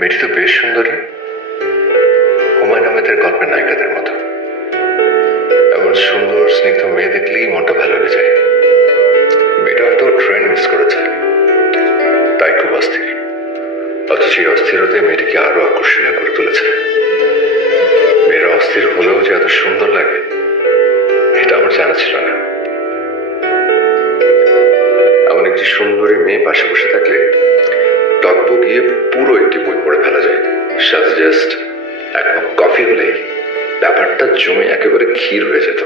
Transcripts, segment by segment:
মেয়েটি তো বেশ সুন্দরী, হুমায়ুন আহমেদের গল্পের নায়িকাদের মতো। এমন সুন্দর স্নিগ্ধ মেয়ে দেখলেই মনটা ভালো হয়ে যায়। মেয়েটা হয়তো ট্রেন মিস করেছে, তাই খুব অস্থির। অথচ এই অস্থিরতায় মেয়েটিকে আরো আকর্ষণীয় করে তুলেছে। মেয়েরা অস্থির হলেও যে এত সুন্দর লাগে এটা আমার জানা ছিল না। এমন একটি সুন্দরী মেয়ে পাশে বসে থাকলে টক বগিয়ে পুরো একটি বই পড়ে ফেলা যায়। সাথে জাস্ট এক মগ কফি হলেই ব্যাপারটা জমে একেবারে ক্ষীর হয়ে যেত।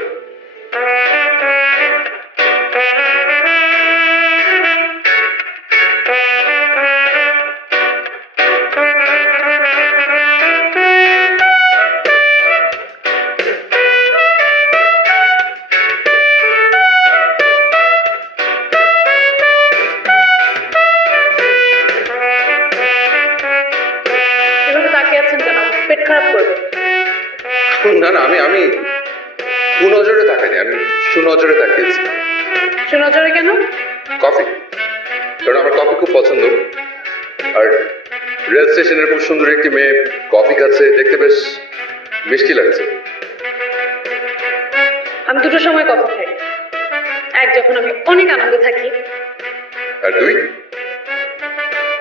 এভাবে তাকিয়ে আছেন কেন? পেট খারাপ করবে। না না, আমি আমি কুনজরে তাকাইনি, আমি সুনজরে তাকিয়েছি। সুনজরে কেন? কফি, কারণ আমার কফি খুব পছন্দ। আর রেল স্টেশনের খুব সুন্দর একটি মেয়ে কফি খাচ্ছে, দেখতে বেশ মিষ্টি লাগছে। আমি দুটোর সময় কফি খাই। এক, যখন আমি অনেক আনন্দে থাকি। আর দুই,